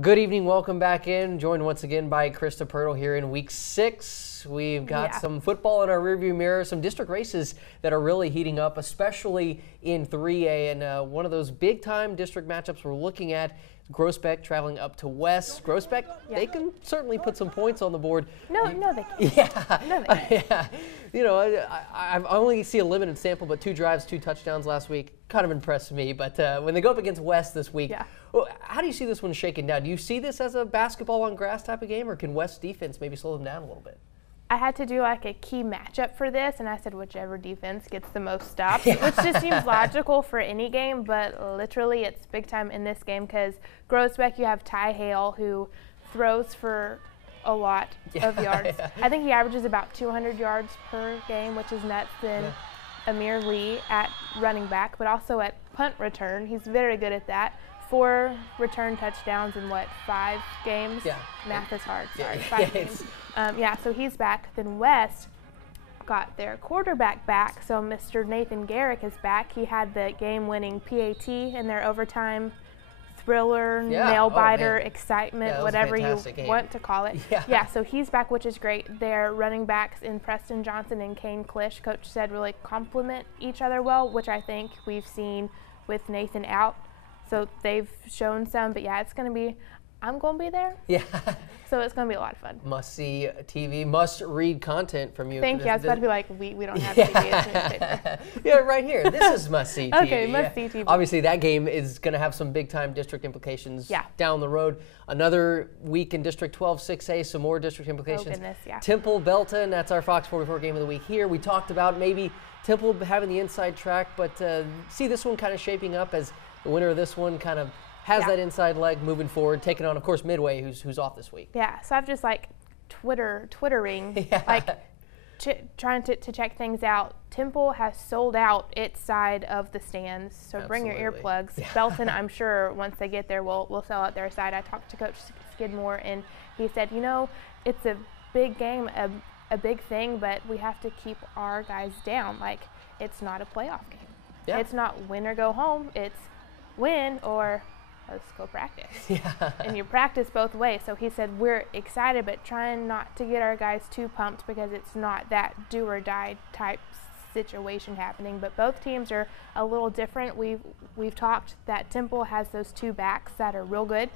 Good evening, welcome back in. Joined once again by Krista Pirtle here in week 6. We've got some football in our rearview mirror, some district races that are really heating up, especially in 3A. And one of those big time district matchups we're looking at, Groesbeck traveling up to West. Groesbeck, they can certainly put some points on the board. No, they can't. Yeah. No, they can't. Yeah. You know, I only see a limited sample, but 2 drives, 2 touchdowns last week kind of impressed me. But when they go up against West this week, well, how do you see this one shaking down? Do you see this as a basketball on grass type of game, or can West defense maybe slow them down a little bit? I had to do like a key matchup for this, and I said whichever defense gets the most stops, which just seems logical for any game, but literally it's big time in this game because Groesbeck, you have Ty Hale, who throws for a lot of yards. I think he averages about 200 yards per game, which is nuts. Then Amir Lee at running back, but also at punt return. He's very good at that. 4 return touchdowns in 5 games? Yeah. Math is hard, sorry. 5 games. So he's back. Then West got their quarterback back. So Mr. Nathan Garrick is back. He had the game-winning PAT in their overtime thriller, nail-biter, excitement, whatever you want to call it. So he's back, which is great. Their running backs in Preston Johnson and Kane Klisch, Coach said, really complement each other well, which I think we've seen with Nathan out. So they've shown some, but it's going to be, I'm going to be there. So it's going to be a lot of fun. Must see TV, must read content from you. Thank you. I was about to be like, we don't have TV. It's right here. This is must see TV. Okay, must see TV. Obviously, that game is going to have some big time district implications down the road. Another week in District 12 6A, some more district implications. Oh, goodness, Temple, Belton, that's our Fox 44 game of the week here. We talked about maybe Temple having the inside track, but see this one kind of shaping up as the winner of this one kind of has that inside leg moving forward, taking on, of course, Midway, who's off this week. So I've just twittering, trying to check things out. Temple has sold out its side of the stands, so bring your earplugs. Belton, I'm sure once they get there, will sell out their side. I talked to Coach Skidmore, and he said, it's a big game, a big thing, but we have to keep our guys down. Like, it's not a playoff game. It's not win or go home. It's win or let's go practice. And you practice both ways. So he said we're excited, but trying not to get our guys too pumped because it's not that do or die type situation happening. But both teams are a little different. We've talked that Temple has those 2 backs that are real good.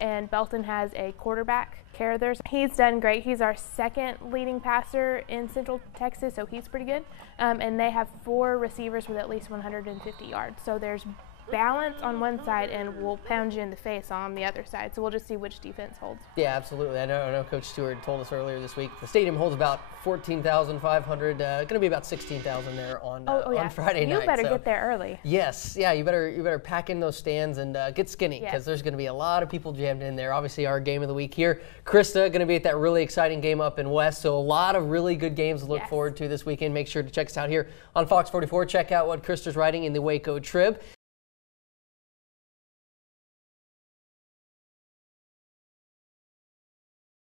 And Belton has a quarterback, Carruthers. He's done great. He's our 2nd leading passer in Central Texas, so he's pretty good. And they have 4 receivers with at least 150 yards. So there's balance on one side, and we'll pound you in the face on the other side. So we'll just see which defense holds. Yeah, absolutely. I know Coach Stewart told us earlier this week the stadium holds about 14,500. Going to be about 16,000 there on Friday night. You better get there early. Yes, you better pack in those stands and get skinny because there's going to be a lot of people jammed in there. Obviously, our game of the week here, Krista, going to be at that really exciting game up in West. So a lot of really good games to look forward to this weekend. Make sure to check us out here on Fox 44. Check out what Krista's writing in the Waco Trib.